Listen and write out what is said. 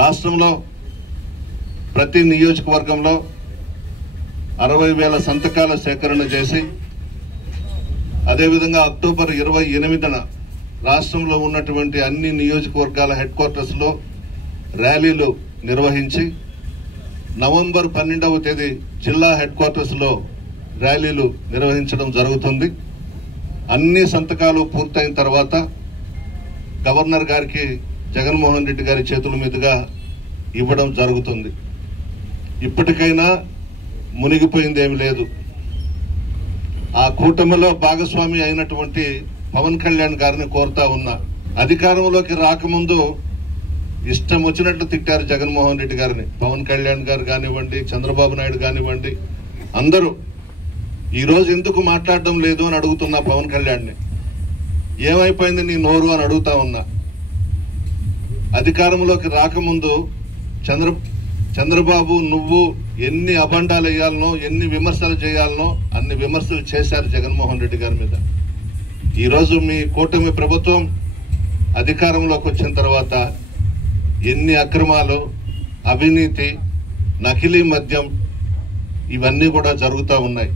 రాష్ట్రంలో ప్రతి నియోజకవర్గంలో 60,000 సంతకాల సేకరణ చేసి అదేవిధంగా అక్టోబర్ 28న రాష్ట్రంలో ఉన్నటువంటి అన్ని నియోజకవర్గాల హెడ్ క్వార్టర్స్లో ర్యాలీలు నిర్వహించి నవంబర్ 12వ తేదీ జిల్లా హెడ్ క్వార్టర్స్లో ర్యాలీలు నిర్వహించడం జరుగుతుంది. అన్ని సంతకాలు పూర్తయిన తర్వాత గవర్నర్ గారికి జగన్మోహన్ రెడ్డి గారి చేతుల మీదుగా ఇవ్వడం జరుగుతుంది. ఇప్పటికైనా మునిగిపోయిందేమి లేదు. ఆ కూటమిలో భాగస్వామి అయినటువంటి పవన్ కళ్యాణ్ గారిని కోరుతా ఉన్నా, అధికారంలోకి రాకముందు ఇష్టం వచ్చినట్లు తిట్టారు జగన్మోహన్ రెడ్డి గారిని. పవన్ కళ్యాణ్ గారు కానివ్వండి, చంద్రబాబు నాయుడు కానివ్వండి, అందరూ ఈరోజు ఎందుకు మాట్లాడడం లేదు అని అడుగుతున్నా. పవన్ కళ్యాణ్ని ఏమైపోయింది నీ నోరు అని అడుగుతా ఉన్నా. అధికారంలోకి రాకముందు చంద్రబాబు నువ్వు ఎన్ని అబండాలు వేయాలనో, ఎన్ని విమర్శలు చేయాలనో అన్ని విమర్శలు చేశారు జగన్మోహన్ రెడ్డి గారి మీద. ఈరోజు మీ కూటమి ప్రభుత్వం అధికారంలోకి వచ్చిన తర్వాత ఎన్ని అక్రమాలు, అవినీతి, నకిలీ మద్యం ఇవన్నీ కూడా జరుగుతూ ఉన్నాయి.